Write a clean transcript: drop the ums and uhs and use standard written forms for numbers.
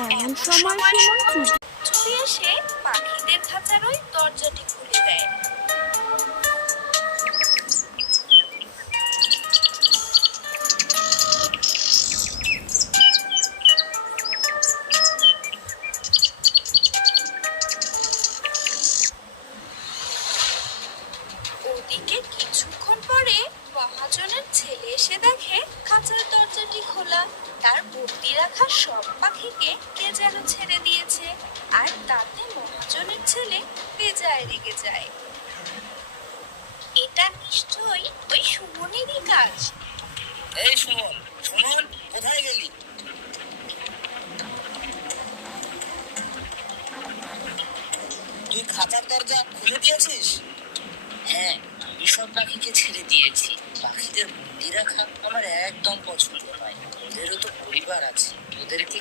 এমন সময় সুমন চুপি এসে পাখিদের খাঁচার ওই দরজাটি খুলে দেয়। ওদিকে কিছুক্ষণ পরে মহাজনের ছেলে এসে দেখে খাঁচার দরজাটি খোলা। তার বন্দি রাখা সব পাখিকে কে যেন ছেড়ে দিয়েছে, আর তাতে মহাজনের ছেলে বেজায় রেগে যায়। এটা নিশ্চয়ই ওই সুমনেরই কাজ। এই সুমন, সুমন কোথায় গেলি? তুই খাঁচার দরজা খুলে দিয়েছিস? হ্যাঁ, আমি সব পাখিকে ছেড়ে দিয়েছি। পাখিদের বন্দি রাখা আমার একদম পছন্দ নয়। ওদেরও তো পরিবার আছে, ওদেরকে